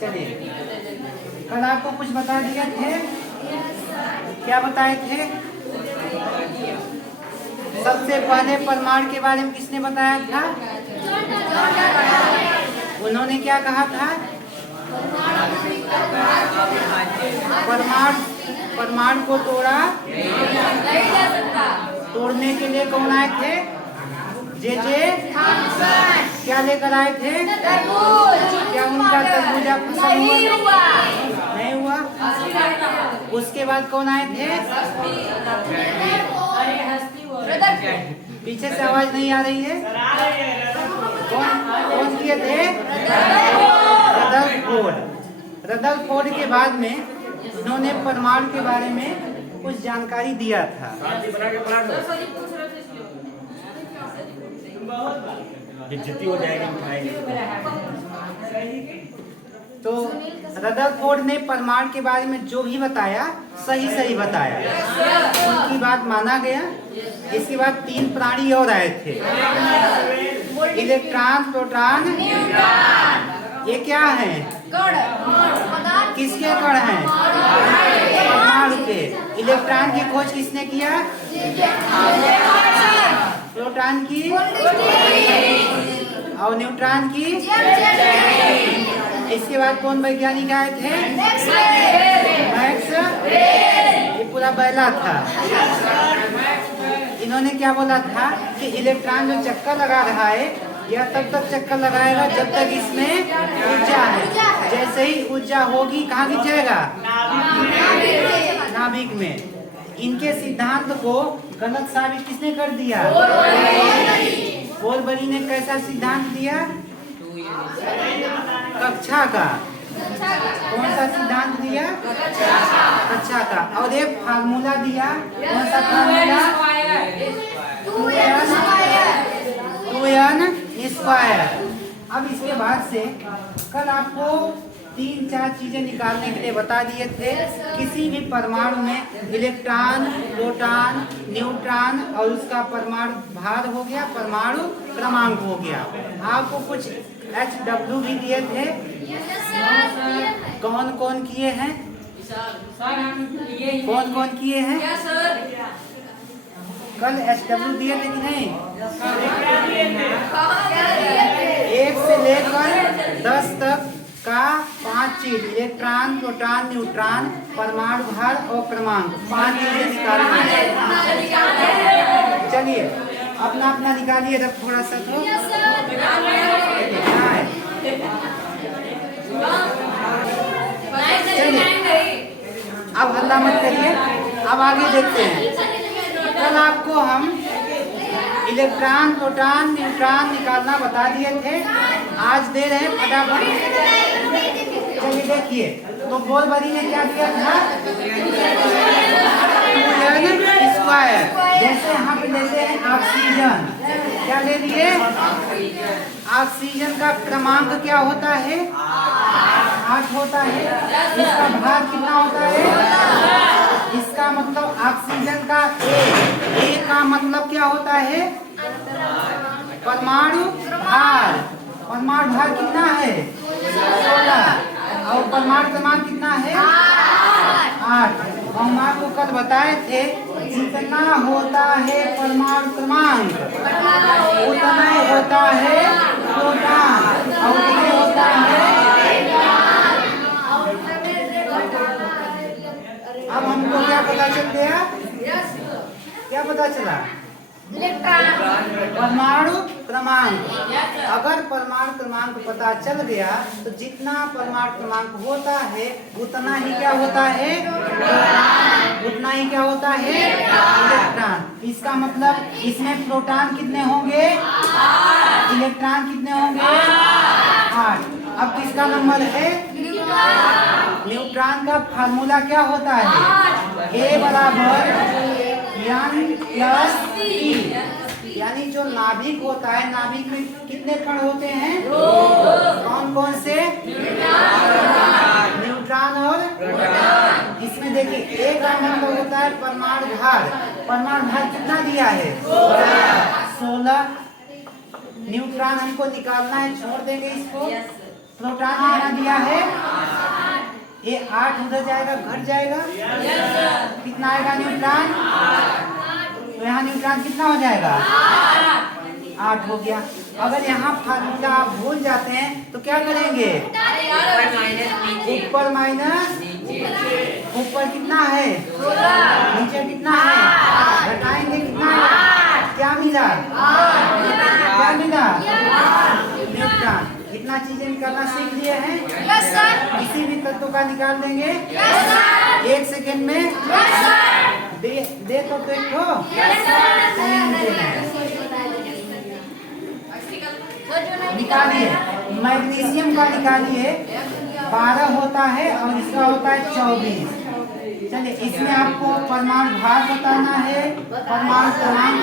चलिए, कल आपको कुछ बता दिए थे। क्या बताए थे? सबसे पहले परमाणु के बारे में किसने बताया था? उन्होंने क्या कहा था? परमाणु को तोड़ा तोड़ने के लिए कौन आए थे? जे क्या लेकर आए थे? क्या उनका तरबूजा फसल हुआ? नहीं हुआ। उसके बाद कौन आए थे? पीछे से आवाज नहीं आ रही है। कौन किए थे? रदरफोर्ड के बाद में उन्होंने परमाणु के बारे में कुछ जानकारी दिया था। हो जाएगी। तो रदरफोर्ड ने परमाणु के बारे में जो भी बताया सही बताया, उनकी बात माना गया। इसके बाद 3 प्राणी और आए थे, इलेक्ट्रॉन, प्रोटॉन, ये क्या है? किसके कण हैं? परमाणु के। इलेक्ट्रॉन की खोज किसने किया? प्रोटॉन की और न्यूट्रॉन की। इसके बाद कौन वैज्ञानिक आए थे? मैक्स। ये पूरा बैला था। इन्होंने क्या बोला था कि इलेक्ट्रॉन जो चक्कर लगा रहा है यह तब तक चक्कर लगाएगा जब तक इसमें ऊर्जा है। जैसे ही ऊर्जा होगी कहाँ गिरेगा? नाभिक में। इनके सिद्धांत को गलत साबित किसने कर दिया? बोलबरी ने कैसा सिद्धांत दिया? कक्षा का। कौन सा सिद्धांत दिया? कक्षा का। और एक फार्मूला दिया। कौन सा फार्मूला? 2n²। अब इसके बाद से कल आपको 3-4 चीजें निकालने के लिए बता दिए थे। किसी भी परमाणु में इलेक्ट्रॉन, प्रोटॉन, न्यूट्रॉन और उसका परमाणु भार हो गया, परमाणु क्रमांक हो गया। आपको कुछ HW भी दिए थे। कौन कौन किए हैं? कौन कौन किए हैं? कल HW दिए थे कि नहीं? 1 से लेकर 10 तक का 5 चीज, इलेक्ट्रॉन, प्रोटॉन, न्यूट्रॉन, परमाणु भार और क्रमांक, 5 चीजें निकालना है। चलिए अपना अपना निकालिए जब थोड़ा सा। तो चलिए अब हल्ला मत करिए, अब आगे देखते हैं। कल आपको हम इलेक्ट्रॉन, प्रोटॉन, न्यूट्रॉन निकालना बता दिए थे। आज दे रहे हैं फटाफट। चलिए देखिए, तो बोलबरी ने क्या दिया था? 2n²। जैसे हम लेते हैं ऑक्सीजन, क्या ले लिए? ऑक्सीजन का क्रमांक क्या होता है? 8 होता है। इसका भार कितना होता है? इसका मतलब ऑक्सीजन का A का मतलब क्या होता है? परमाणु भार। परमाणु भार कितना है? 16। और परमाणु क्रमांक कितना है? 8। हम आपको कल बताए थे जितना होता है परमाणु क्रमांक उतना ही होता है प्रोटॉन और उतना होता है। अब हमको क्या पता चल गया? क्या पता चला? परमाणु क्रमांक। अगर परमाणु क्रमांक पता चल गया तो जितना परमाणु क्रमांक होता है उतना ही क्या होता है? उतना ही क्या होता है? इलेक्ट्रॉन। इसका मतलब इसमें प्रोटॉन कितने होंगे? इलेक्ट्रॉन कितने होंगे? 8। अब किसका नंबर है? न्यूट्रॉन का फार्मूला क्या होता है? A बराबर N+E। यानी जो नाभिक होता है, नाभिक में कितने कण होते हैं? 2। कौन कौन से? न्यूट्रॉन और इसमें देखिए A का मतलब होता है परमाणु भार। परमाणु भार कितना दिया है? 16। न्यूट्रॉन हमको निकालना है, छोड़ देंगे इसको। प्रोटॉन कितना दिया है? ये 8 उधर जाएगा, घट जाएगा। कितना आएगा न्यूट्रॉन? तो यहाँ न्यूट्रॉन कितना हो जाएगा? 8 हो गया। अगर यहाँ फार्मूला आप भूल जाते हैं तो क्या करेंगे? ऊपर माइनस, ऊपर कितना है? नीचे कितना है? घटाएंगे कितना है? क्या मिला? क्या मिला? न्यूट्रॉन। कितना चीजें निकालना सीख लिए हैं? किसी भी तत्व का निकाल देंगे 1 सेकेंड में। दे तो देखो। निकालिए, मैग्नीशियम का निकालिए। 12 होता है और इसका होता है 24। चलिए, इसमें आपको परमाणु भार बताना है। परमाणु क्रमांक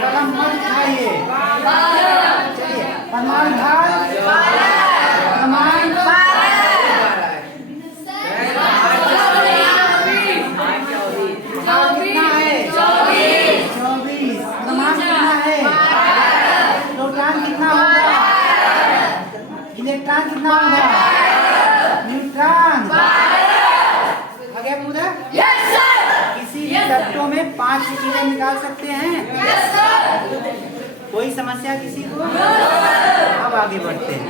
कलम मत उठाइए। चलिए, परमाणु भार क्रमांक कितना है? 24। क्रमांक कितना है? प्रोटॉन कितना होगा? इलेक्ट्रॉन कितना होगा? न्यूट्रॉन आ गया पूरा। किसी भी तत्वों में 5 चीजें निकाल सकते हैं। कोई समस्या किसी को? अब आगे बढ़ते हैं।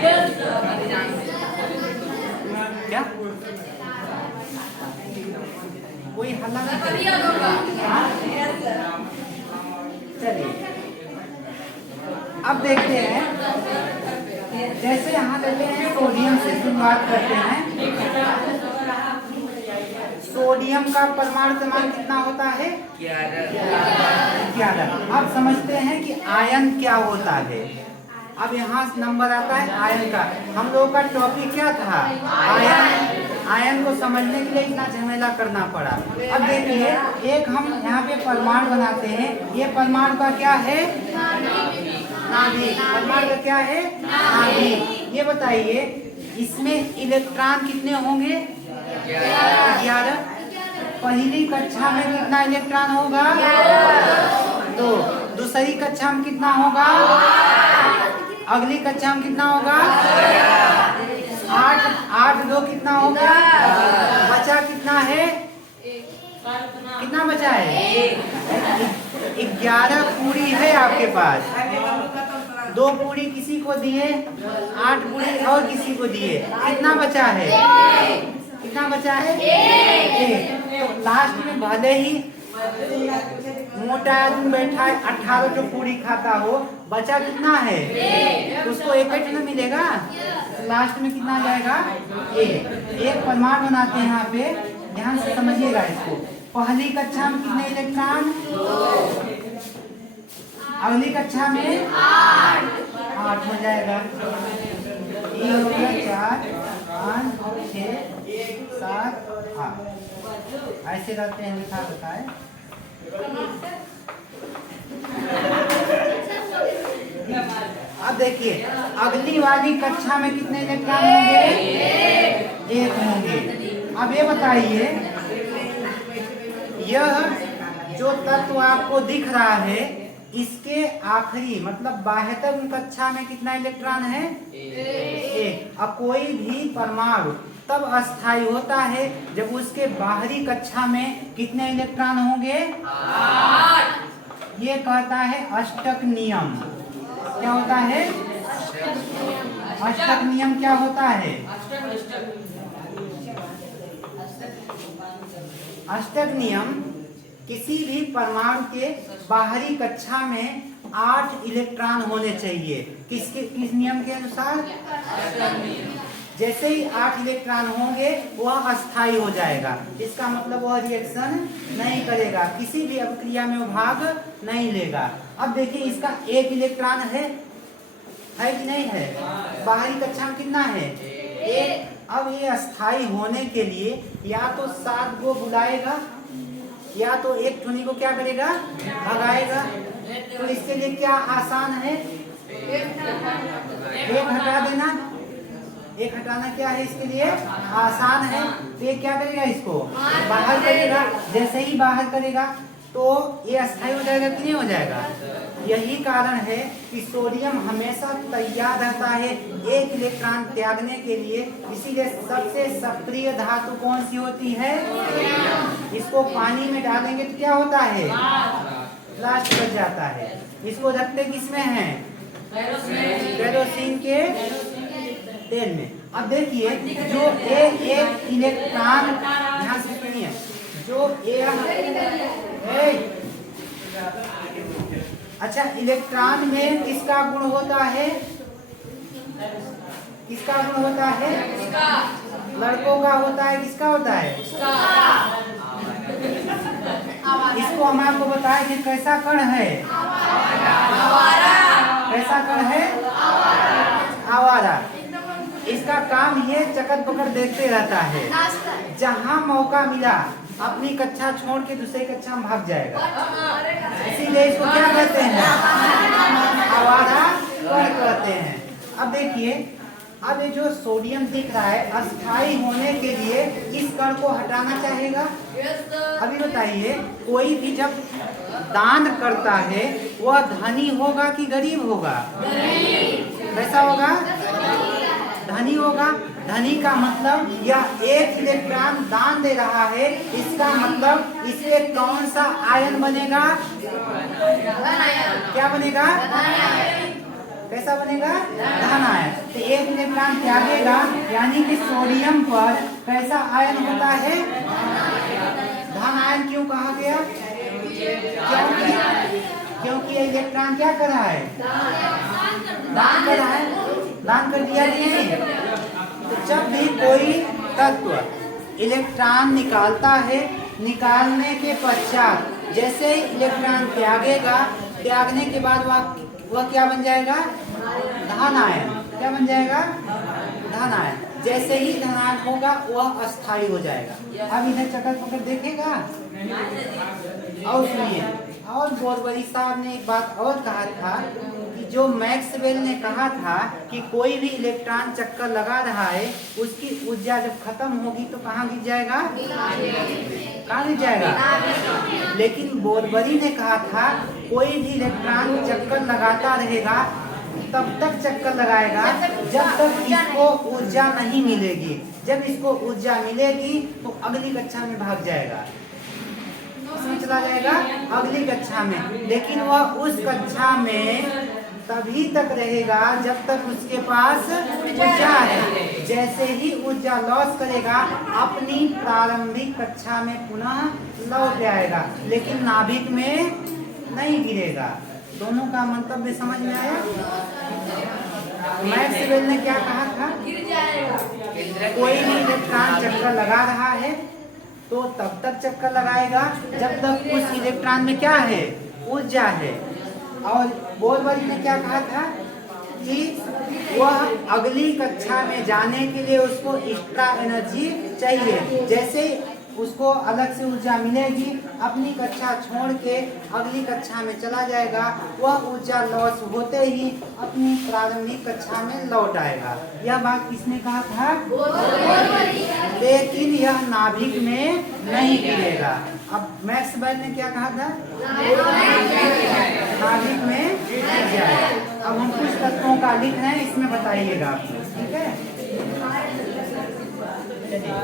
क्या कोई हल्ला नहीं करेगा? चलिए, अब देखते हैं। जैसे यहाँ लेते हैं, सोडियम से शुरुआत करते हैं। सोडियम का परमाणु क्रमांक कितना होता है? 11। अब समझते हैं कि आयन क्या होता है। अब यहाँ नंबर आता है आयन का। हम लोगों का टॉपिक क्या था? आयन। आयन को समझने के लिए इतना झमेला करना पड़ा। अब देखिए, एक हम यहाँ पे परमाणु बनाते हैं। ये परमाणु का क्या है? नाभिक। परमाणु का क्या है? नाभिक। ये बताइए, इसमें इलेक्ट्रॉन कितने होंगे? 11। पहली कक्षा में कितना इलेक्ट्रॉन होगा? 2। दूसरी कक्षा में कितना होगा? अगली कक्षा में कितना होगा? 8। 8 2 कितना होगा? बचा कितना है? कितना बचा है? 11 पूरी है आपके पास। 2 पूरी किसी को दिए, 8 पूरी और किसी को दिए। कितना बचा है? कितना बचा है? 1। तो लास्ट में भले ही मोटा आदमी बैठा है 18 जो पूरी खाता हो, बचा कितना है? उसको 1 में मिलेगा। लास्ट में कितना जाएगा? 1। एक परमाणु बनाते हैं यहाँ पे। ध्यान से समझिएगा इसको। पहली कक्षा में कितने इलेक्ट्रॉन? अगली कक्षा में 8 हो जाएगा। ये हो गया 4 5 6 7 8। ऐसे रहते हैं, लिखा होता है। अब देखिए, अगली वाली कक्षा में कितने इलेक्ट्रॉन होंगे? 1 होंगे। अब ये बताइए, यह जो तत्व आपको दिख रहा है, इसके आखिरी मतलब 72 कक्षा में कितना इलेक्ट्रॉन है? 1। अब कोई भी परमाणु तब अस्थायी होता है जब उसके बाहरी कक्षा में कितने इलेक्ट्रॉन होंगे? 8। ये कहता है अष्टक नियम। क्या होता है? अष्टक नियम क्या होता है? अष्टक नियम किसी भी परमाणु के बाहरी कक्षा में 8 इलेक्ट्रॉन होने चाहिए। किस नियम के अनुसार? जैसे ही 8 इलेक्ट्रॉन होंगे वह अस्थायी हो जाएगा। इसका मतलब वह रिएक्शन नहीं करेगा, किसी भी अभिक्रिया में भाग नहीं लेगा। अब देखिए, इसका 1 इलेक्ट्रॉन है कि नहीं है? बाहरी कक्षा में कितना है? 1। अब ये अस्थायी होने के लिए या तो 7 को बुलाएगा या तो 1 ठुनी को क्या करेगा? भगाएगा। तो इसके लिए क्या आसान है? 1 हटा देना। 1 हटाना क्या है इसके लिए? आसान है। तो ये क्या करेगा? इसको बाहर करेगा। जैसे ही बाहर करेगा तो ये अस्थायी हो जाएगा कि नहीं हो जाएगा? यही कारण है कि सोडियम हमेशा तैयार रहता है एक इलेक्ट्रॉन त्यागने के लिए। इसीलिए सबसे सक्रिय धातु कौन सी होती है? इसको पानी में डालेंगे तो क्या होता है? ब्लास्ट कर जाता है। इसको रखते किसमें है? केरोसिन के तेल में। अब देखिए जो एक इलेक्ट्रॉन, ध्यान से सुनिए, जो अच्छा इलेक्ट्रॉन में किसका गुण होता है? किसका गुण होता है? लड़कों का होता है। किसका होता है? इसको हम आपको बताएं कि कैसा कण है? कैसा कण है? आवारा। इसका काम ये चकर पकड़ देखते रहता है, जहाँ मौका मिला अपनी कक्षा छोड़ के दूसरी कक्षा में भाग जाएगा। इसीलिए इसको क्या कहते हैं? आवारा कण कहते हैं। अब देखिए, अब ये जो सोडियम दिख रहा है, अस्थायी होने के लिए इस कण को हटाना चाहेगा। अभी बताइए, कोई भी जब दान करता है वह धनी होगा कि गरीब होगा? कैसा होगा? धनी होगा। धनी का मतलब यह एक इलेक्ट्रॉन दान दे रहा है, इसका मतलब इससे कौन सा आयन बनेगा? क्या बनेगा? कैसा बनेगा? धन आयन। तो एक इलेक्ट्रॉन त्यागेगा, यानी कि सोडियम पर कैसा आयन होता है? धन आयन। क्यों कहा गया? क्योंकि ये इलेक्ट्रॉन क्या कर रहा है? दान कर रहा है। दान कर दिया कि नहीं? तो जब भी कोई तत्व इलेक्ट्रॉन निकालता है, निकालने के पश्चात जैसे ही इलेक्ट्रॉन त्यागेगा, त्यागने के बाद वह क्या बन जाएगा? धन आयन। क्या बन जाएगा? धन आयन। जैसे ही धन आयन होगा वह अस्थायी हो जाएगा। अब इधर चक्कर पकड़ देखेगा। और सुनिए, और बोरवली साहब ने एक बात और कहा था कि जो मैक्सवेल ने कहा था कि कोई भी इलेक्ट्रॉन चक्कर लगा रहा है, उसकी ऊर्जा जब खत्म होगी तो कहाँ गिर जाएगा? कहाँ गिर जाएगा? लेकिन बोरवली ने कहा था कोई भी इलेक्ट्रॉन चक्कर लगाता रहेगा, तब तक चक्कर लगाएगा जब तक इसको ऊर्जा नहीं मिलेगी। जब इसको ऊर्जा मिलेगी तो अगली कक्षा में भाग जाएगा, उसमें चला जाएगा अगली कक्षा में। लेकिन वह उस कक्षा में तभी तक रहेगा जब तक उसके पास ऊर्जा है। जैसे ही ऊर्जा लॉस करेगा, अपनी प्रारंभिक कक्षा में पुनः लौट आएगा, लेकिन नाभिक में नहीं गिरेगा। दोनों का मंतव्य समझ में आया? मैक्सवेल ने क्या कहा था? कोई भी इलेक्ट्रॉन चक्कर लगा रहा है तो तब तक चक्कर लगाएगा जब तक उस इलेक्ट्रॉन में क्या है? ऊर्जा है। और बोरवली ने क्या कहा था कि वह अगली कक्षा में जाने के लिए उसको एक्स्ट्रा एनर्जी चाहिए। जैसे उसको अलग से ऊर्जा मिलेगी, अपनी कक्षा छोड़ के अगली कक्षा में चला जाएगा। वह ऊर्जा लॉस होते ही अपनी प्रारंभिक कक्षा में लौट आएगा। यह बात किसने कहा था? लेकिन यह नाभिक में नहीं गिरेगा। अब मैक्सवेल ने क्या कहा था? नाभिक में गिर जाएगा। अब हम कुछ तत्वों का लिख रहे हैं, इसमें बताइएगा आप, ठीक है? चलिए,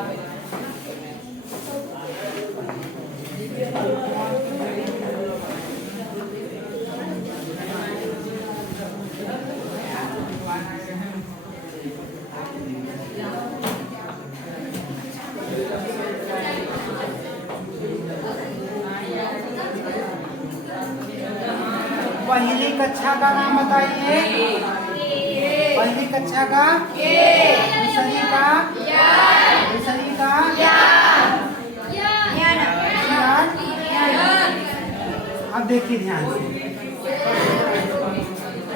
पहली कक्षा का नाम बताइए। पहली कक्षा का? दूसरी का? दूसरी का? अब देखिए ध्यान से,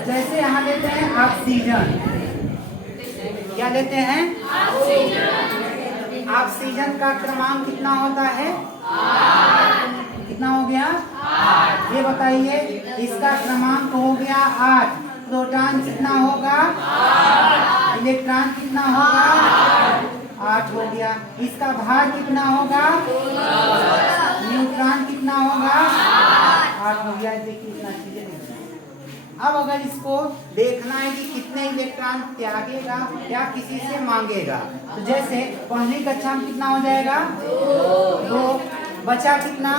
जैसे यहाँ लेते हैं ऑक्सीजन। क्या लेते हैं? ऑक्सीजन का क्रमांक कितना होता है? कितना हो गया? ये बताइए, इसका क्रमांक हो गया 8। प्रोटॉन कितना होगा? इलेक्ट्रॉन कितना होगा? 8 हो गया। इसका भार कितना होगा? न्यूट्रॉन कितना होगा? 8 हो गया। देखिए इतना चीजें अब अगर इसको देखना है कि कितने इलेक्ट्रॉन त्यागेगा या किसी से मांगेगा, तो जैसे पहली कक्षा में कितना हो जाएगा 2, बचा कितना,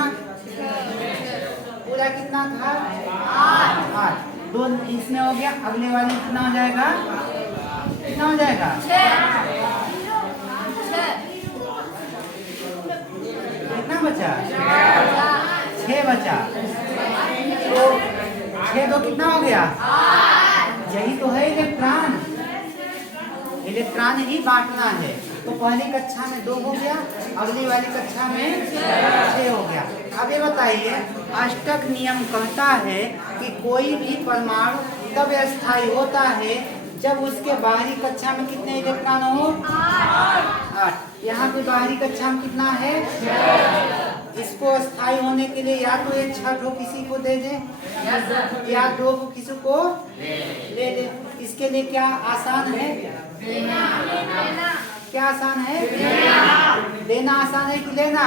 पूरा कितना था 8, 2 इसमें हो गया, अगले वाले में कितना हो जाएगा, कितना हो जाएगा 6, कितना बचा 6 बचा, तो 6 2 कितना हो गया, यही तो है इलेक्ट्रॉन, इलेक्ट्रॉन ही बांटना है। तो पहली कक्षा में 2 हो गया, अगली वाली कक्षा में 6 हो गया। अब ये बताइए, अष्टक नियम कहता है कि कोई भी परमाणु तब अस्थायी होता है जब उसके बाहरी कक्षा में कितने इलेक्ट्रॉन हो, 8। यहाँ पे बाहरी कक्षा में कितना है, इसको स्थायी होने के लिए या तो एक 6 ठो किसी को दे दे या 2 को किसी को दे दे। इसके लिए क्या आसान है, क्या आसान है, देना आसान है कि लेना,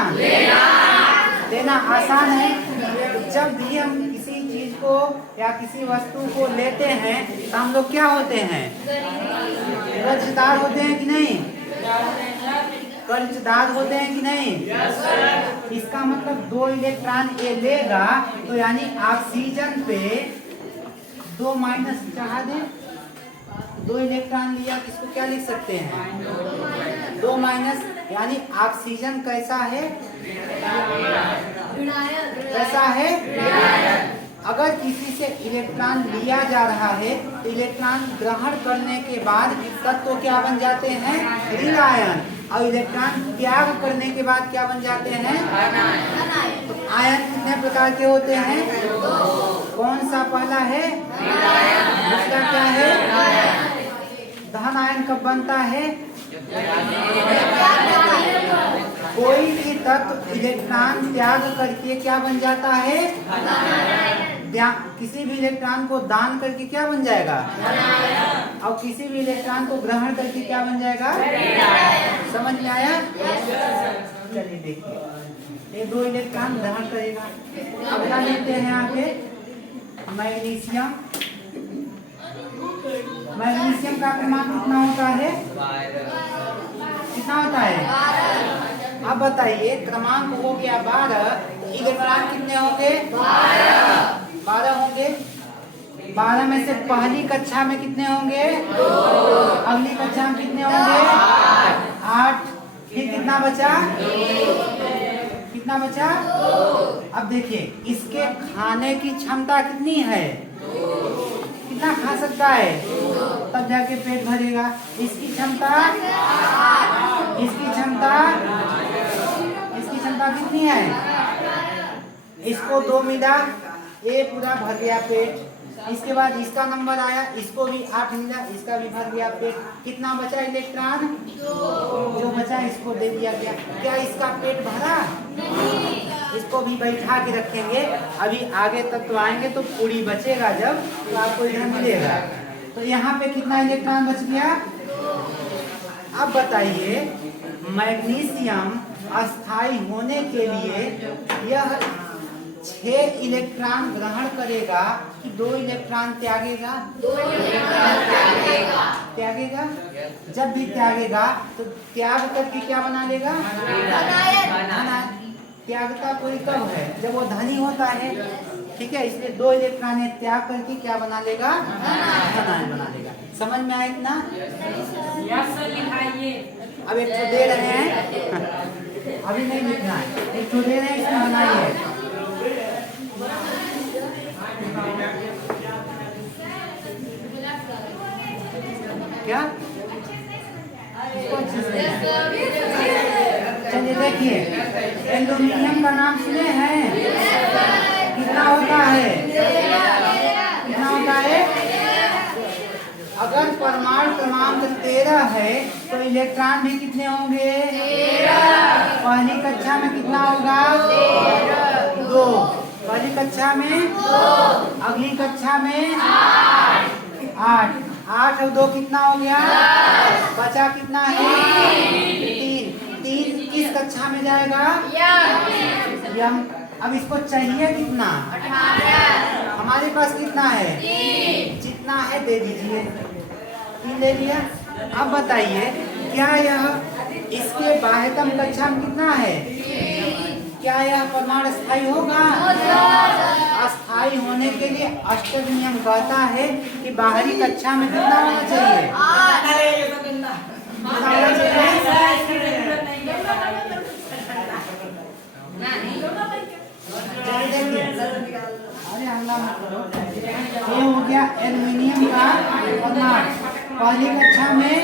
लेना आसान है। जब भी हम किसी चीज को या किसी वस्तु को लेते हैं तो हम लोग क्या होते हैं, कर्जदार होते हैं कि नहीं, कर्जदार होते हैं कि नहीं। इसका मतलब 2 इलेक्ट्रॉन ये लेगा, तो यानी ऑक्सीजन पे 2 माइनस चढ़ा दे, 2 इलेक्ट्रॉन लिया, इसको क्या लिख सकते हैं 2 माइनस, यानी ऑक्सीजन कैसा है, कैसा है। अगर किसी से इलेक्ट्रॉन लिया जा रहा है तो इलेक्ट्रॉन ग्रहण करने के बाद तत्व क्या बन जाते हैं, ऋण आयन, और इलेक्ट्रॉन त्याग करने के बाद क्या बन जाते हैं, तो आयन कितने प्रकार के होते हैं, कौन सा पहला है, दूसरा क्या है, धन आयन कब बनता है, कोई भी तत्व इलेक्ट्रॉन त्याग करके क्या बन जाता है, किसी भी इलेक्ट्रॉन को दान करके क्या बन जाएगा, और किसी भी इलेक्ट्रॉन को ग्रहण करके क्या बन जाएगा, समझ में आया। चलिए देखिए, ये 2 इलेक्ट्रॉन ग्रहण करेगा। अगला लेते हैं आगे मैग्नीशियम। मैग्नीशियम का क्रमांक कितना होता है, कितना होता है, अब बताइए क्रमांक हो गया 12, इलेक्ट्रॉन कितने होंगे, 12 होंगे। 12 में से पहली कक्षा में कितने होंगे, 2, अगली कक्षा में कितने होंगे, 8, फिर कितना बचा, कितना बचा, अब देखिए इसके खाने की क्षमता कितनी है, कितना खा सकता है, तब जाके पेट भरेगा। इसकी क्षमता, इसकी क्षमता, इसकी क्षमता कितनी है, इसको 2 मिला, ये पूरा भर गया पेट। इसके बाद इसका नंबर आया, इसको भी 8 मिला, इसका भी भर गया पेट। कितना बचा इलेक्ट्रॉन, जो बचा इसको दे दिया गया। क्या इसका पेट भरा, इसको भी बैठा के रखेंगे, अभी आगे तक तो आएंगे तो पूरी बचेगा जब, तो आपको इधर मिलेगा। तो यहाँ पे कितना इलेक्ट्रॉन बच गया। अब बताइए मैग्नीशियम अस्थायी होने के लिए यह 6 इलेक्ट्रॉन ग्रहण करेगा कि 2 इलेक्ट्रॉन त्यागेगा, 2 इलेक्ट्रॉन त्यागेगा, त्यागेगा। जब भी त्यागेगा तो त्याग करके क्या बना लेगा, धनायन। त्यागता कोई कब है, जब वो धनी होता है, ठीक है। इसलिए 2 इलेक्ट्रॉन त्याग करके क्या बना लेगा, धनायन बना लेगा। समझ में आया इतना। अब एक तो दे रहे हैं, अभी नहीं लिखना है, एक तो दे रहे हैं, इसमें बनाइए। क्या चलिए देखिए, एल्यूमिनियम का नाम सुने हैं, कितना होता है, कितना होता है। अगर परमाणु क्रमांक 13 है तो इलेक्ट्रॉन भी कितने होंगे, 13। पहली कक्षा में कितना होगा, 2। पहली कक्षा में 2, अगली कक्षा में 8। 8 और 2 कितना हो गया, बचा कितना है, 3। 3 किस कक्षा में जाएगा, यम। अब इसको चाहिए कितना, 18। हमारे पास कितना है? जितना है दे दीजिए। 3 ले लिया। अब बताइए क्या यह इसके बाह्यतम कक्षा में कितना है? क्या यह परमाणु स्थायी होगा? अस्थायी होने के लिए अष्टक नियम कहता है कि बाहरी कक्षा में कितना होना चाहिए? कितना होना चाहिए? अरे हंगामा करो। ये हो गया एल्युमिनियम का परमाणु पहली कक्षा में।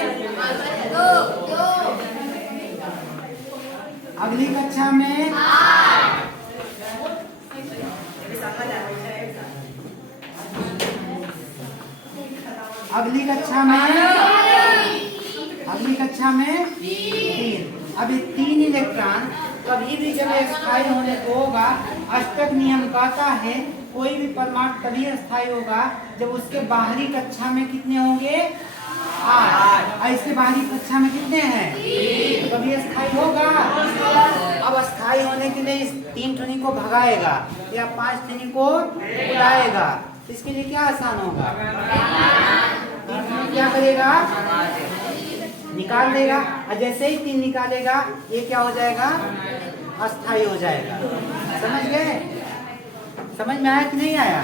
अगली कक्षा में अगली कक्षा में 3। अब ये 3 इलेक्ट्रॉन कभी भी जब स्थायी होने को होगा, अष्टक नियम कहता है कोई भी परमाणु तभी स्थायी होगा जब उसके बाहरी कक्षा में कितने होंगे? 8। और इसके बाहरी कक्षा में कितने हैं? कभी स्थायी होगा। अब स्थायी होने के लिए इस 3 ठनी को भगाएगा या 5 ठनी को बुलाएगा। इसके लिए क्या आसान होगा? क्या करेगा? निकाल देगा। और जैसे ही 3 निकालेगा ये क्या हो जाएगा? अस्थायी हो जाएगा। समझ गए? समझ में आया कि नहीं आया?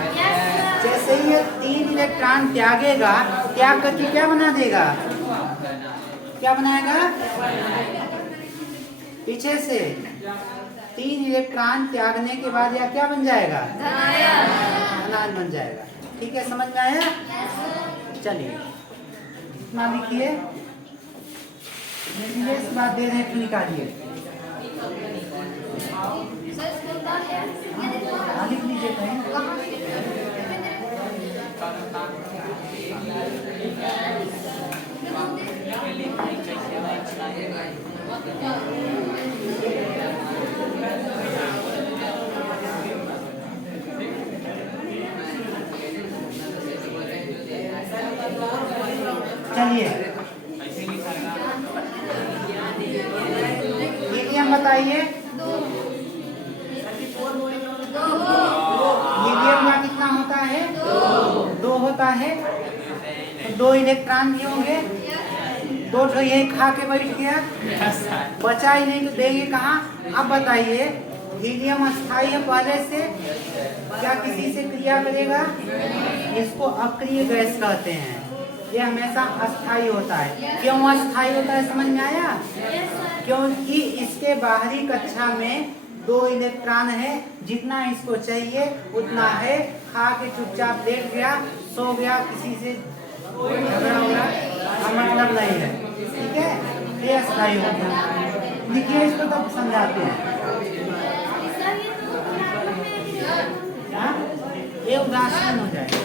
जैसे ही ये 3 इलेक्ट्रॉन त्यागेगा, त्याग करके क्या बना देगा? क्या बनाएगा? पीछे से 3 इलेक्ट्रॉन त्यागने के बाद यह क्या बन जाएगा? धनायन बन जाएगा। ठीक है, समझ में आया? चलिए इतना लिखिए। इसके बाद दे रहे हैं, निकालिए। लिख लीजिए कहीं। चलिए हीलियम बताइए। हीलियम का कितना होता है? 2 होता है। तो 2 इलेक्ट्रॉन भी होंगे। 2 तो ये खा के बैठ गया, बचा ही नहीं, तो देंगे कहाँ? अब बताइए हीलियम अस्थायी है पहले से, क्या किसी से क्रिया करेगा? इसको अक्रिय गैस कहते हैं। ये हमेशा अस्थायी होता है। क्यों अस्थायी होता है? समझ में आया? क्योंकि इसके बाहरी कक्षा में 2 इलेक्ट्रॉन है, जितना इसको चाहिए उतना है। खा के चुपचाप लेट गया, सो गया, किसी से झगड़ा हो गया, मतलब नहीं है। ठीक है, ये अस्थायी होता है। लिखिए इसको तब समझाते हैं। ये उदासीन हो जाएगा।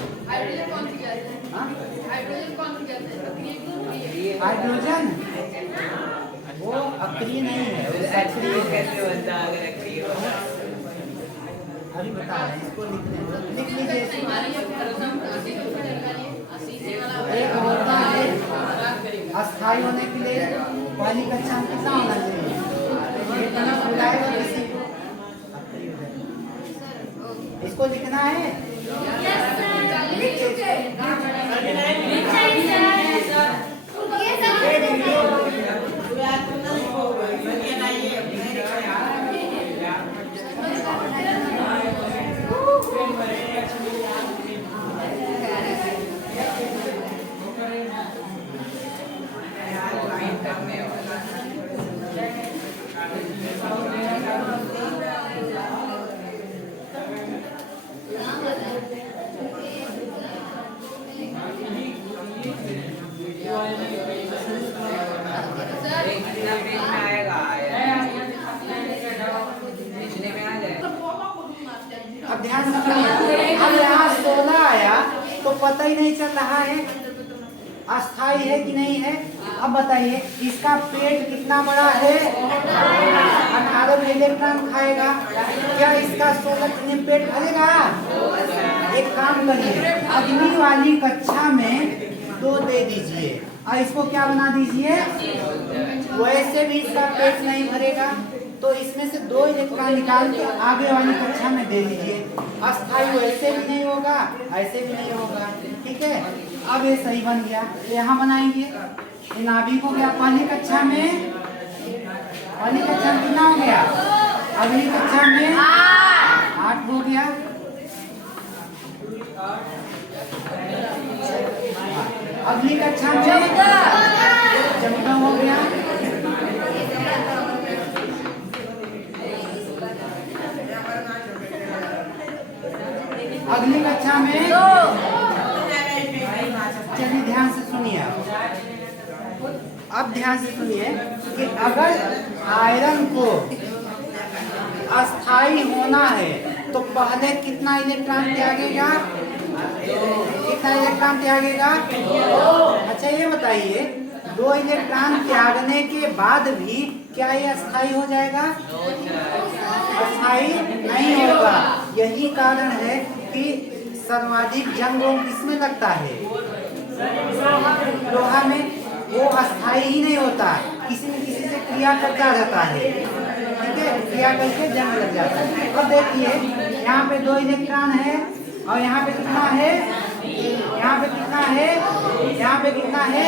हाइड्रोजन वो अक्रिय नहीं है, वो सक्रिय कैसे बनता है? अगर अक्रिय होगा अभी बता रहे हैं, इसको लिख लीजिए। एक होता है अस्थायी होने के लिए पहली कक्षा में कितना होना चाहिए? ये तरफ बुलाएगा किसी को, अक्रिय हो जाएगा। इसको लिखना है। अब ध्यान रखिए, अब यहाँ 16 आया तो पता ही नहीं चल रहा है अस्थाई है कि नहीं है। अब बताइए इसका पेट कितना बड़ा है? 18 इलेक्ट्रॉन खाएगा। क्या इसका 16 पेट भरेगा? एक काम करिए, अगली वाली कक्षा में 2 दे दीजिए और इसको क्या बना दीजिए। वैसे भी इसका पेट नहीं भरेगा, तो इसमें से 2 इलेक्ट्रॉन निकाल के आगे वाली कक्षा में दे दीजिए। अस्थाई वैसे भी नहीं होगा, ऐसे भी नहीं होगा, ठीक है। अब ये सही बन गया, यहाँ बनाएंगे। ये नाभिक हो गया पहली कक्षा में, कितना हो गया? अगली कक्षा में 8 हो गया। अगली कक्षा में 14 हो गया। अगली कक्षा में चलिए ध्यान से सुनिए। अब ध्यान से सुनिए कि अगर आयरन को अस्थाई होना है तो पहले कितना इलेक्ट्रॉन त्यागेगा? कितना इलेक्ट्रॉन त्यागेगा? अच्छा ये बताइए, 2 इलेक्ट्रॉन त्यागने के बाद भी क्या ये अस्थाई हो जाएगा? अस्थाई नहीं होगा। यही कारण है कि सर्वाधिक जंग किसमें लगता है? लोहा में। वो अस्थाई ही नहीं होता, किसी न किसी से क्रिया करता रहता है, ठीक है, क्रिया करके जंग लग जाता है। अब देखिए यहाँ पे 2 इलेक्ट्रॉन है और यहाँ पे कितना है? यहाँ पे कितना है? यहाँ पे कितना है?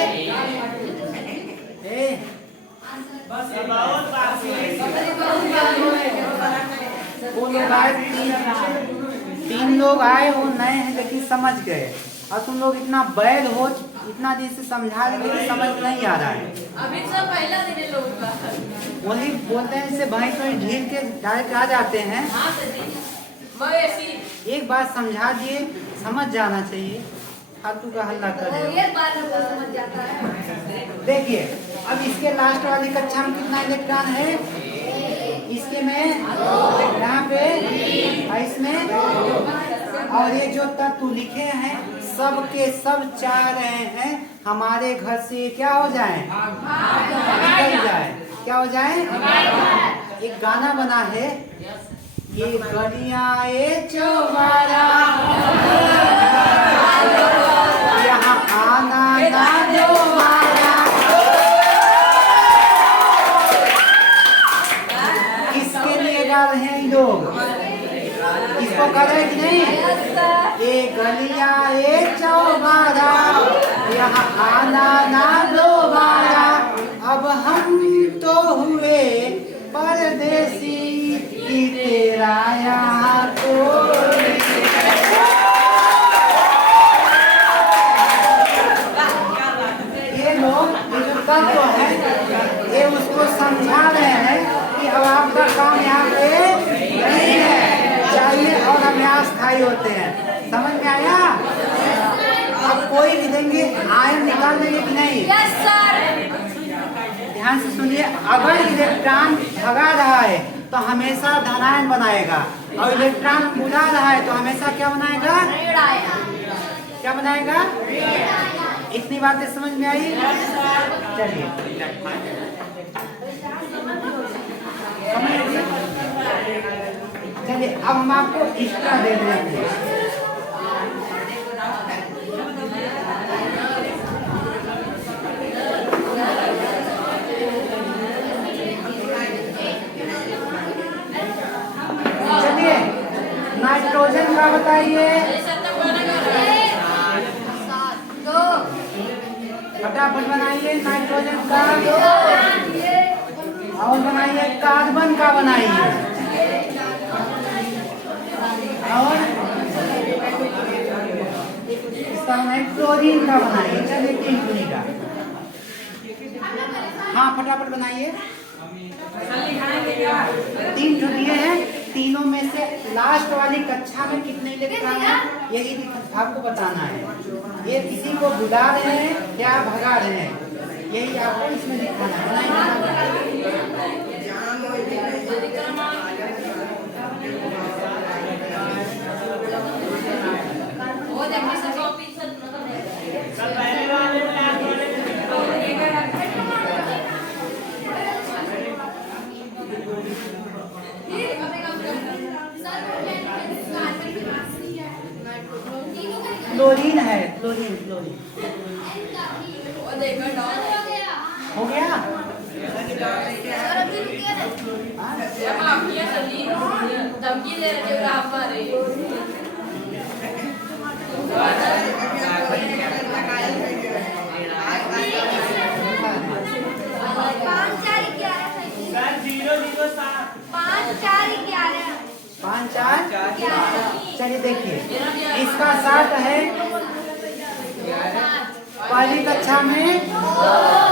वो लोग आए, 3 लोग आए, वो नए हैं लेकिन समझ गए, और तुम लोग इतना बैल हो, इतना दिन से समझा रहे लेकिन समझ नहीं आ रहा है। अभी तो पहला दिन है लोगों का। वही बोलते हैं जैसे भाई तो ढील के डायरेक्ट आ जाते हैं। एक बात समझा दिए, समझ जाना चाहिए, फालतू का हल्ला कर रहे हो। एक बार में वो समझ जाता है। देखिए अब इसके लास्ट वाली कक्षा में कितना इलेक्ट्रॉन है? इसके में, यहाँ पे, इसमें, और ये जो तत्व लिखे हैं सब के सब चाह रहे हैं हमारे घर से क्या हो जाए? निकल जाए। क्या हो जाए? एक गाना बना है, ये गलियां ये चौबारा यहाँ आना ना दोबारा। किसके लिए गा रहे हैं लोग? किसको कर रहे कि नहीं? ये गलियां ये चौबारा यहाँ आना ना दोबारा। अब हम तो हुए परदेसी की तेरा यहाँ तो। ये लोग जो तत्व है ये उसको समझा रहे हैं कि अब आपका काम यहाँ पे नहीं है, चाहिए और हम यहाँ स्थायी होते हैं। समझ में आया? अब कोई भी देंगे आयन निकाल देंगे कि नहीं? Yes sir. ध्यान से सुनिए, अगर इलेक्ट्रॉन भगा रहा है तो हमेशा धनायन बनाएगा, और इलेक्ट्रॉन उड़ा रहा है तो हमेशा क्या बनाएगा? क्या बनाएगा? इतनी बातें समझ में आई? चलिए चलिए अब हम आपको एक्स्ट्रा दे देते हैं। चलिए नाइट्रोजन का बताइए, फटाफट बनाइए नाइट्रोजन का, और बनाइए कार्बन का बनाइए, और इसका बनाइए क्लोरीन का बनाइए। चलिए 3 का, हाँ फटाफट बनाइए। 3 जो दिए हैं, तीनों में से लास्ट वाली कक्षा में कितने इलेक्ट्रॉन है यही आपको बताना है। ये किसी को बुला रहे हैं या भगा रहे हैं, यही आपको इसमें दिखाना है। क्लोरीन है, क्लोरीन हो गया। सर अभी रुकिए ना। हाँ? ये माफिया चली धमकी दे रहे थे आप मारे। पाँच चार चलिए देखिए, इसका साथ है पहली कक्षा में,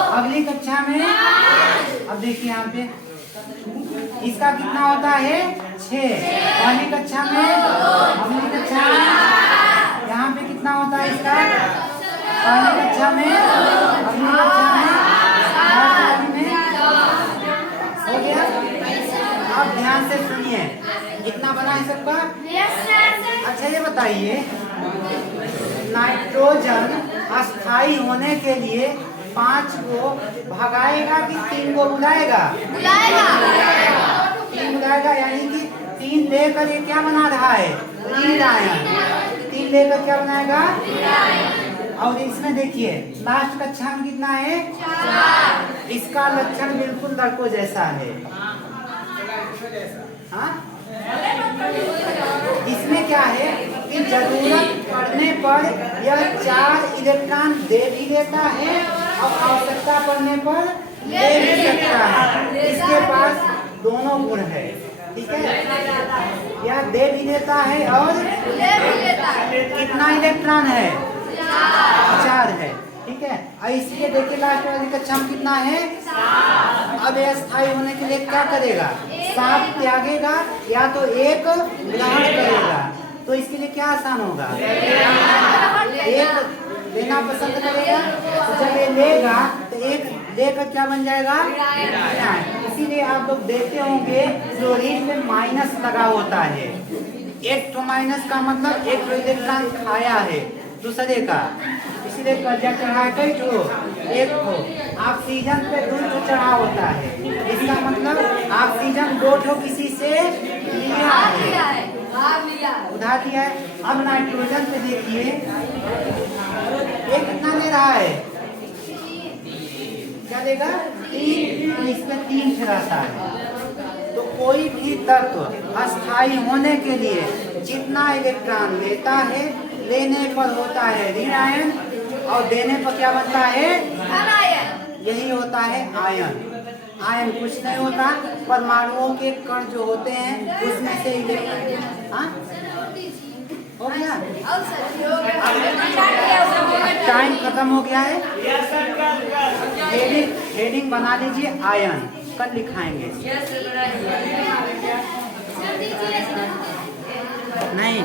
अगली कक्षा में। अब देखिए यहाँ पे इसका कितना होता है 6, पहली कक्षा में, अगली कक्षा में। यहाँ पे कितना होता है इसका, पहली कक्षा में, अगली कक्षा में, हो गया। अब ध्यान से सुनिए, कितना बना है सबका। अच्छा ये बताइए, नाइट्रोजन अस्थाई होने के लिए 5 को भगाएगा कि 3 को बुलाएगा? 3 बुलाएगा, यानी कि 3 लेकर ये क्या बना रहा है, रीड आयन। 3 लेकर क्या बनाएगा। और इसमें देखिए लास्ट कक्षा में कितना है 4। इसका लक्षण बिल्कुल लड़कों जैसा है। हाँ? इसमें क्या है कि जरूरत पड़ने पर यह 4 इलेक्ट्रॉन दे भी देता है और आवश्यकता पड़ने पर ले भी सकता है। इसके पास दोनों गुण है, ठीक है। यह दे भी देता है और ले भी लेता है। कितना इलेक्ट्रॉन है 4 है, ठीक है। और इसलिए देखिए लास्ट वाली कक्षा में कितना है। अब यह स्थायी होने के लिए क्या करेगा, 7 त्यागेगा या तो 1 ग्रहण करेगा। तो इसके लिए क्या आसान होगा, 1 लेना पसंद करेगा। तो जब ये लेगा तो 1 लेकर क्या बन जाएगा, इसीलिए आप लोग देखते होंगे क्लोरीन में माइनस लगा होता है। 1 तो माइनस का मतलब 1 तो इलेक्ट्रॉन खाया है दूसरे का, इसीलिए कर्जा चढ़ा कई ठो, 1 ठो। ऑक्सीजन पे 2 ठो चढ़ा होता है, इसका मतलब ऑक्सीजन 2 ठो किसी से लिया है, उधार लिया है। अब नाइट्रोजन पे देखिए ये कितना ले रहा है, क्या देगा 3, तो इसमें 3 ठहराता है। तो कोई भी तत्व अस्थायी होने के लिए जितना इलेक्ट्रॉन लेता है, लेने पर होता है ऋण आयन और देने पर क्या बनता है, यही होता है आयन। आयन कुछ नहीं होता, परमाणुओं के कण जो होते हैं उसमें से इलेक्ट्रॉन। हाँ हो गया, टाइम खत्म हो गया है। हेडिंग बना लीजिए आयन, कल लिखाएंगे। नहीं